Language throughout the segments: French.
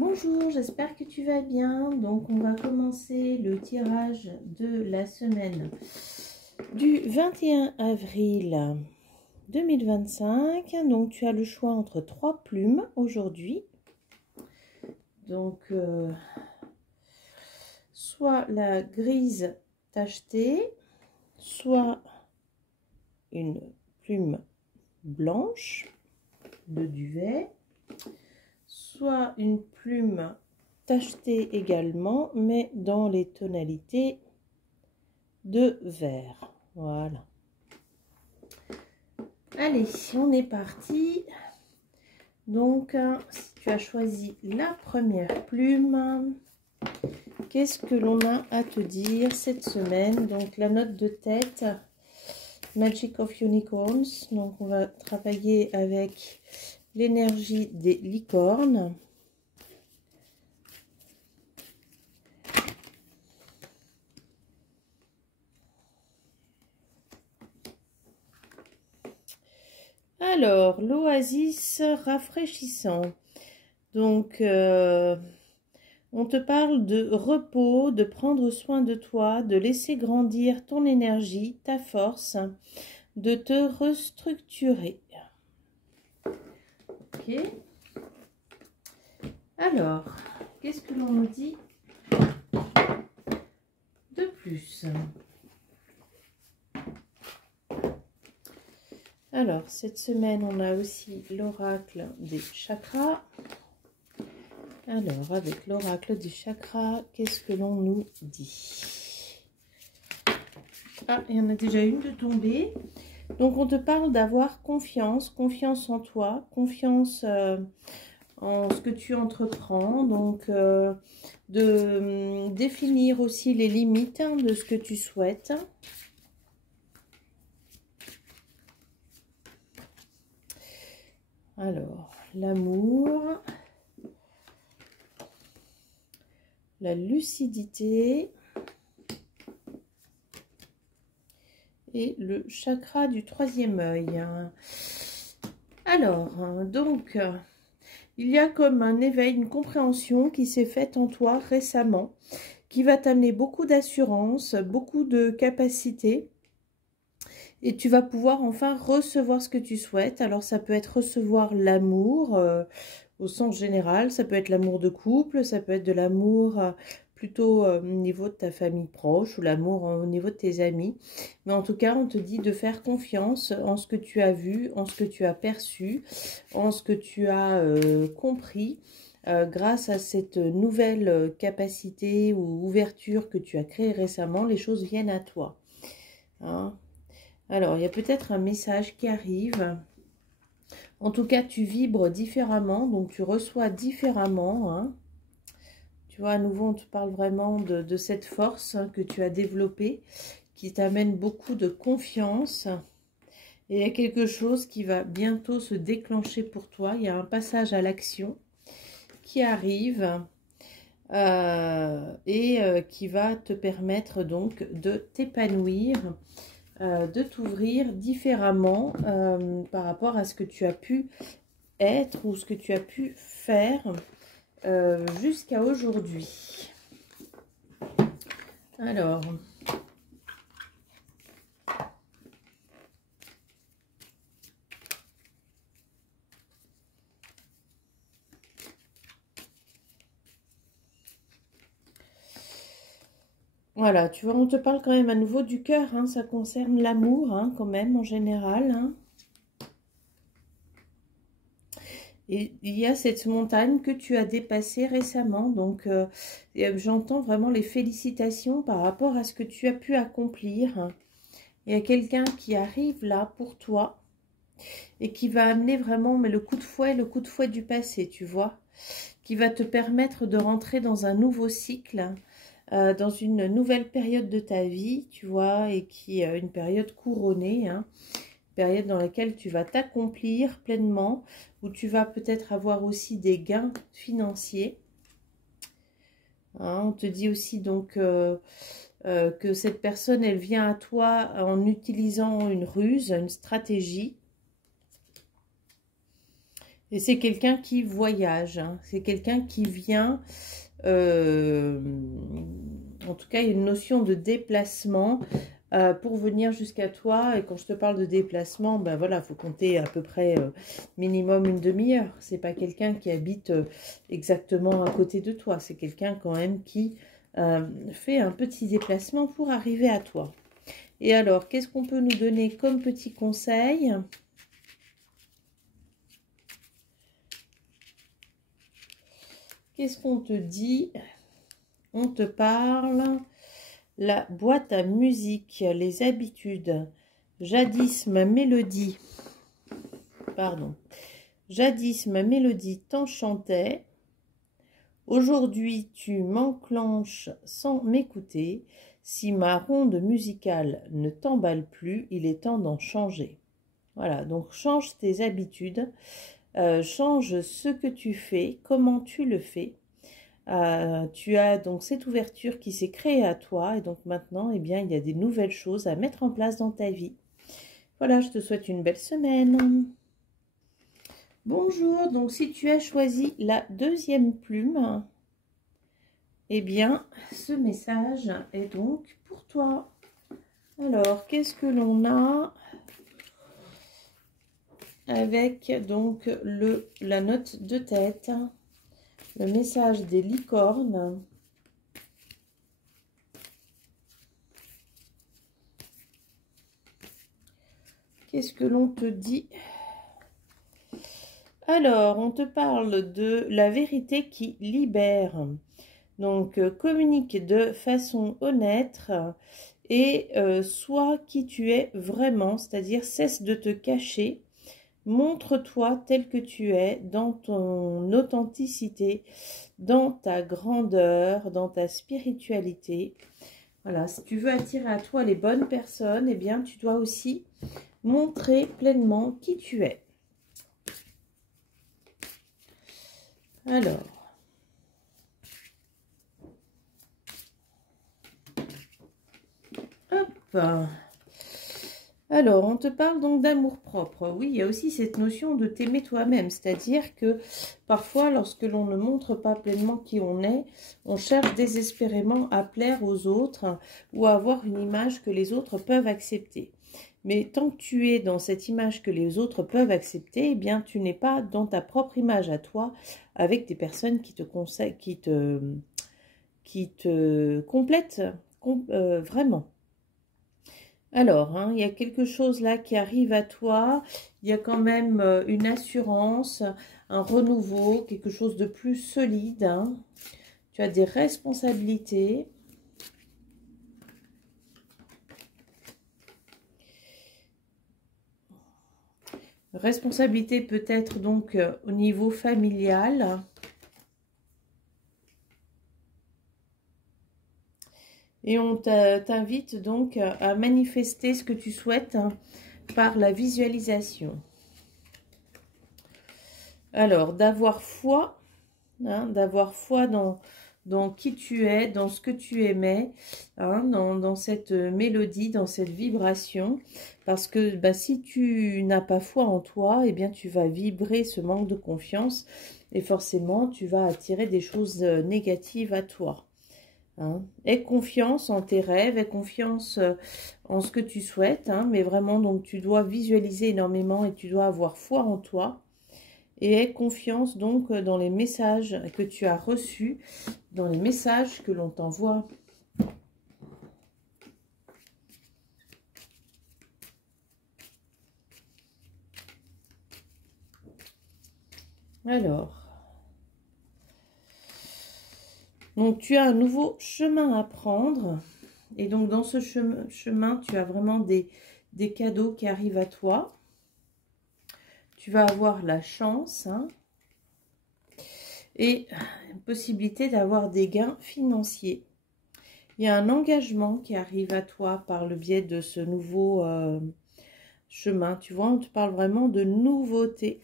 Bonjour, j'espère que tu vas bien. Donc, on va commencer le tirage de la semaine du 21 avril 2025. Donc, tu as le choix entre 3 plumes aujourd'hui. Donc, soit la grise tachetée, soit une plume blanche de duvet, soit une plume tachetée également, mais dans les tonalités de vert. Voilà. Allez, on est parti. Donc, si tu as choisi la première plume, qu'est-ce que l'on a à te dire cette semaine? Donc, la note de tête, Magic of Unicorns. Donc, on va travailler avec l'énergie des licornes. Alors, l'oasis rafraîchissant. Donc, on te parle de repos, de prendre soin de toi, de laisser grandir ton énergie, ta force, de te restructurer. Ok. Alors, qu'est-ce que l'on nous dit de plus? Alors, cette semaine, on a aussi l'oracle des chakras. Alors, avec l'oracle des chakras, qu'est-ce que l'on nous dit? Ah, il y en a déjà une de tomber. Donc, on te parle d'avoir confiance, confiance en toi, confiance en ce que tu entreprends. Donc, de définir aussi les limites de ce que tu souhaites. Alors, l'amour, la lucidité et le chakra du troisième œil. Alors, donc, il y a comme un éveil, une compréhension qui s'est faite en toi récemment, qui va t'amener beaucoup d'assurance, beaucoup de capacité. Et tu vas pouvoir enfin recevoir ce que tu souhaites. Alors, ça peut être recevoir l'amour au sens général. Ça peut être l'amour de couple. Ça peut être de l'amour plutôt au niveau de ta famille proche ou l'amour au niveau de tes amis. Mais en tout cas, on te dit de faire confiance en ce que tu as vu, en ce que tu as perçu, en ce que tu as compris. Grâce à cette nouvelle capacité ou ouverture que tu as créée récemment, les choses viennent à toi. Hein? Alors, il y a peut-être un message qui arrive. En tout cas, tu vibres différemment, donc tu reçois différemment. Hein. Tu vois, à nouveau, on te parle vraiment de cette force que tu as développée, qui t'amène beaucoup de confiance. Et il y a quelque chose qui va bientôt se déclencher pour toi. Il y a un passage à l'action qui arrive qui va te permettre donc de t'épanouir, de t'ouvrir différemment par rapport à ce que tu as pu être ou ce que tu as pu faire jusqu'à aujourd'hui. Alors, voilà, tu vois, on te parle quand même à nouveau du cœur, hein, ça concerne l'amour hein, quand même en général. Hein. Et il y a cette montagne que tu as dépassée récemment. Donc, j'entends vraiment les félicitations par rapport à ce que tu as pu accomplir. Il y a quelqu'un qui arrive là pour toi et qui va amener vraiment le coup de fouet du passé, tu vois. Qui va te permettre de rentrer dans un nouveau cycle, dans une nouvelle période de ta vie, tu vois, et qui est une période couronnée, hein. Période dans laquelle tu vas t'accomplir pleinement, où tu vas peut-être avoir aussi des gains financiers. Hein, on te dit aussi donc que cette personne, elle vient à toi en utilisant une ruse, une stratégie. Et c'est quelqu'un qui voyage, hein. C'est quelqu'un qui vient, en tout cas, il y a une notion de déplacement pour venir jusqu'à toi. Et quand je te parle de déplacement, ben voilà, il faut compter à peu près minimum une demi-heure. C'est pas quelqu'un qui habite exactement à côté de toi. C'est quelqu'un quand même qui fait un petit déplacement pour arriver à toi. Et alors, qu'est-ce qu'on peut nous donner comme petit conseil ? Qu'est-ce qu'on te dit? On te parle la boîte à musique, les habitudes. Jadis ma mélodie, pardon. Jadis ma mélodie t'enchantait. Aujourd'hui tu m'enclenches sans m'écouter. Si ma ronde musicale ne t'emballe plus, il est temps d'en changer. Voilà, donc change tes habitudes. Change ce que tu fais, comment tu le fais. Tu as donc cette ouverture qui s'est créée à toi et donc maintenant, eh bien, il y a des nouvelles choses à mettre en place dans ta vie. Voilà, je te souhaite une belle semaine. Bonjour, donc si tu as choisi la deuxième plume, eh bien, ce message est donc pour toi. Alors, qu'est-ce que l'on a ? Avec donc la note de tête, le message des licornes, qu'est-ce que l'on te dit? Alors, on te parle de la vérité qui libère. Donc, communique de façon honnête et sois qui tu es vraiment, c'est-à-dire cesse de te cacher. Montre-toi tel que tu es, dans ton authenticité, dans ta grandeur, dans ta spiritualité. Voilà, si tu veux attirer à toi les bonnes personnes, eh bien, tu dois aussi montrer pleinement qui tu es. Alors, hop. Alors, on te parle donc d'amour-propre. Oui, il y a aussi cette notion de t'aimer toi-même. C'est-à-dire que parfois, lorsque l'on ne montre pas pleinement qui on est, on cherche désespérément à plaire aux autres ou à avoir une image que les autres peuvent accepter. Mais tant que tu es dans cette image que les autres peuvent accepter, eh bien, tu n'es pas dans ta propre image à toi avec des personnes qui te conseillent, qui te complètent vraiment. Alors, hein, il y a quelque chose là qui arrive à toi, il y a quand même une assurance, un renouveau, quelque chose de plus solide. Hein. Tu as des responsabilités. Responsabilité peut-être donc au niveau familial. Et on t'invite donc à manifester ce que tu souhaites hein, par la visualisation. Alors, d'avoir foi, hein, dans qui tu es, dans ce que tu aimais, hein, dans cette mélodie, dans cette vibration. Parce que bah, si tu n'as pas foi en toi, eh bien tu vas vibrer ce manque de confiance et forcément tu vas attirer des choses négatives à toi. Hein. Aie confiance en tes rêves, aie confiance en ce que tu souhaites, hein, mais vraiment, donc tu dois visualiser énormément et tu dois avoir foi en toi. Et aie confiance donc dans les messages que tu as reçus, dans les messages que l'on t'envoie. Alors, donc tu as un nouveau chemin à prendre. Et donc dans ce chemin, tu as vraiment des cadeaux qui arrivent à toi. Tu vas avoir la chance hein, et une possibilité d'avoir des gains financiers. Il y a un engagement qui arrive à toi par le biais de ce nouveau chemin. Tu vois, on te parle vraiment de nouveauté.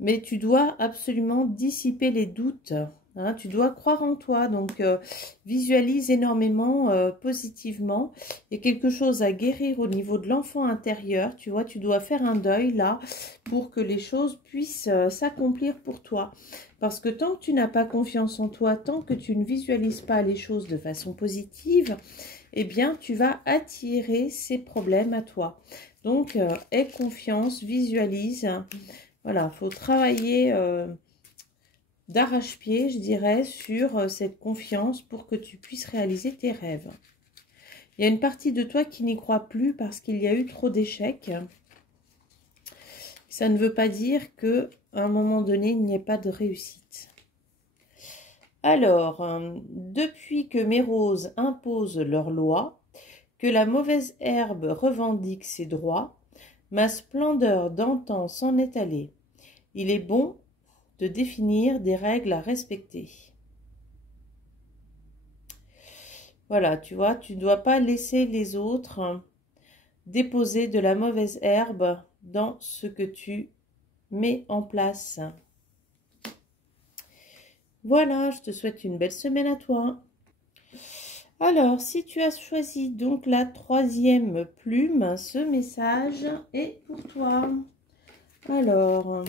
Mais tu dois absolument dissiper les doutes Hein, tu dois croire en toi, donc visualise énormément positivement. Il y a quelque chose à guérir au niveau de l'enfant intérieur. Tu vois, tu dois faire un deuil là pour que les choses puissent s'accomplir pour toi. Parce que tant que tu n'as pas confiance en toi, tant que tu ne visualises pas les choses de façon positive, eh bien, tu vas attirer ces problèmes à toi. Donc, aie confiance, visualise. Voilà, il faut travailler d'arrache-pied, je dirais, sur cette confiance pour que tu puisses réaliser tes rêves. Il y a une partie de toi qui n'y croit plus parce qu'il y a eu trop d'échecs. Ça ne veut pas dire qu'à un moment donné, il n'y ait pas de réussite. Alors, depuis que mes roses imposent leurs lois, que la mauvaise herbe revendique ses droits, ma splendeur d'antan s'en est allée. Il est bon de définir des règles à respecter. Voilà, tu vois, tu ne dois pas laisser les autres déposer de la mauvaise herbe dans ce que tu mets en place. Voilà, je te souhaite une belle semaine à toi. Alors, si tu as choisi donc la 3e plume, ce message est pour toi. Alors,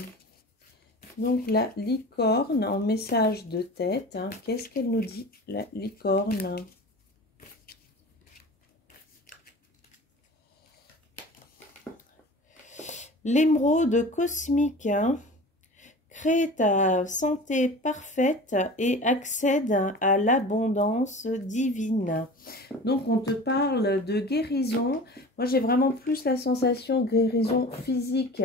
donc la licorne en message de tête, hein, qu'est-ce qu'elle nous dit, la licorne? L'émeraude cosmique, hein, crée ta santé parfaite et accède à l'abondance divine. Donc, on te parle de guérison. Moi, j'ai vraiment plus la sensation de guérison physique,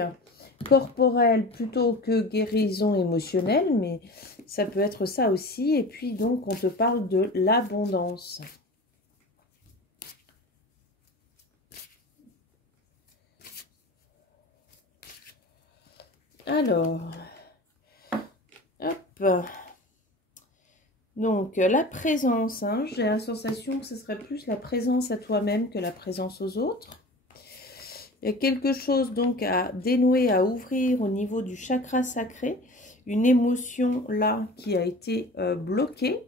corporelle, plutôt que guérison émotionnelle. Mais ça peut être ça aussi. Et puis, donc, on te parle de l'abondance. Alors, hop. Donc, la présence, hein, j'ai la sensation que ce serait plus la présence à toi-même que la présence aux autres. Il y a quelque chose donc à dénouer, à ouvrir au niveau du chakra sacré. Une émotion là qui a été bloquée.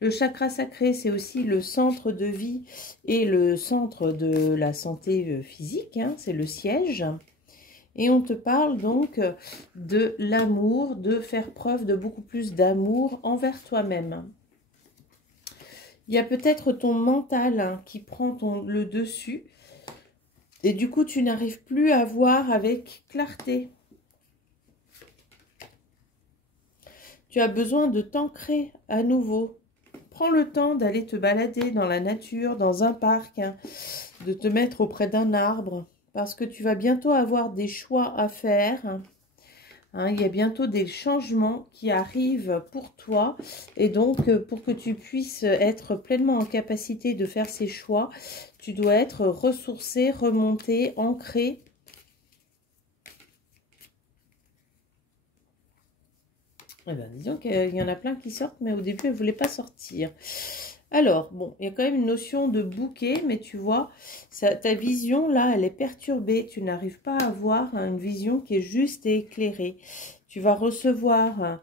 Le chakra sacré, c'est aussi le centre de vie et le centre de la santé physique. Hein, c'est le siège. Et on te parle donc de l'amour, de faire preuve de beaucoup plus d'amour envers toi-même. Il y a peut-être ton mental hein, qui prend le dessus. Et du coup, tu n'arrives plus à voir avec clarté. Tu as besoin de t'ancrer à nouveau. Prends le temps d'aller te balader dans la nature, dans un parc, hein, de te mettre auprès d'un arbre. Parce que tu vas bientôt avoir des choix à faire. Hein, il y a bientôt des changements qui arrivent pour toi. Et donc, pour que tu puisses être pleinement en capacité de faire ces choix, tu dois être ressourcé, remonté, ancré. Eh bien, disons qu'il y en a plein qui sortent, mais au début, elles ne voulaient pas sortir. Alors, bon, il y a quand même une notion de bouquet, mais tu vois, ta vision, là, elle est perturbée. Tu n'arrives pas à avoir une vision qui est juste et éclairée. Tu vas recevoir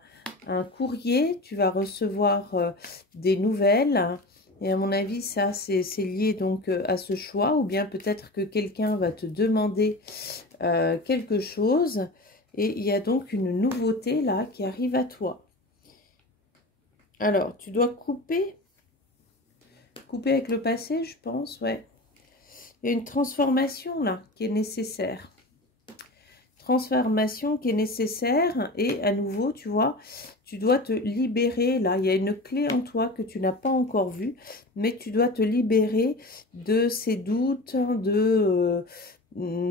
un courrier, tu vas recevoir des nouvelles. Et à mon avis, ça, c'est lié donc à ce choix. Ou bien peut-être que quelqu'un va te demander quelque chose. Et il y a donc une nouveauté, là, qui arrive à toi. Alors, tu dois couper avec le passé, je pense, ouais. Il y a une transformation là qui est nécessaire. Transformation qui est nécessaire et à nouveau, tu vois, tu dois te libérer là. Il y a une clé en toi que tu n'as pas encore vue, mais tu dois te libérer de ces doutes, de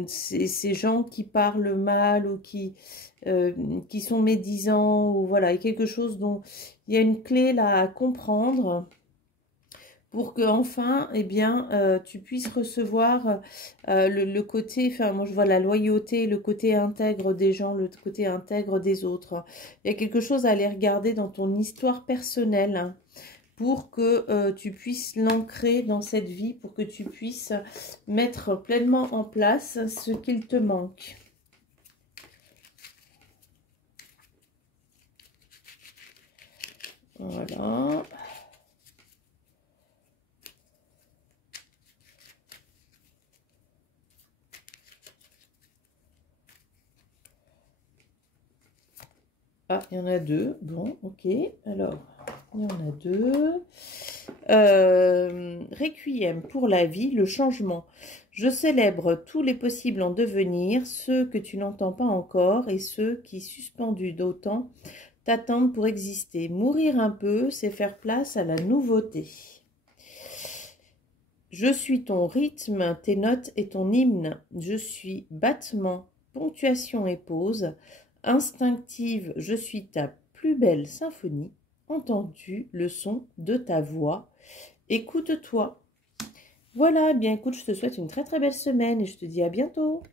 ces gens qui parlent mal ou qui sont médisants. Ou voilà, il y a quelque chose dont il y a une clé là à comprendre. Pour que enfin, eh bien, tu puisses recevoir le côté, enfin, moi je vois la loyauté, le côté intègre des gens, le côté intègre des autres. Il y a quelque chose à aller regarder dans ton histoire personnelle hein, pour que tu puisses l'ancrer dans cette vie, pour que tu puisses mettre pleinement en place ce qu'il te manque. Voilà. Ah, il y en a deux. Bon, ok. Alors, il y en a deux. Requiem pour la vie, le changement. Je célèbre tous les possibles en devenir, ceux que tu n'entends pas encore et ceux qui, suspendus d'autant, t'attendent pour exister. Mourir un peu, c'est faire place à la nouveauté. Je suis ton rythme, tes notes et ton hymne. Je suis battement, ponctuation et pause. Instinctive, je suis ta plus belle symphonie. Entends-tu le son de ta voix? Écoute-toi. Voilà, bien écoute, je te souhaite une très très belle semaine et je te dis à bientôt.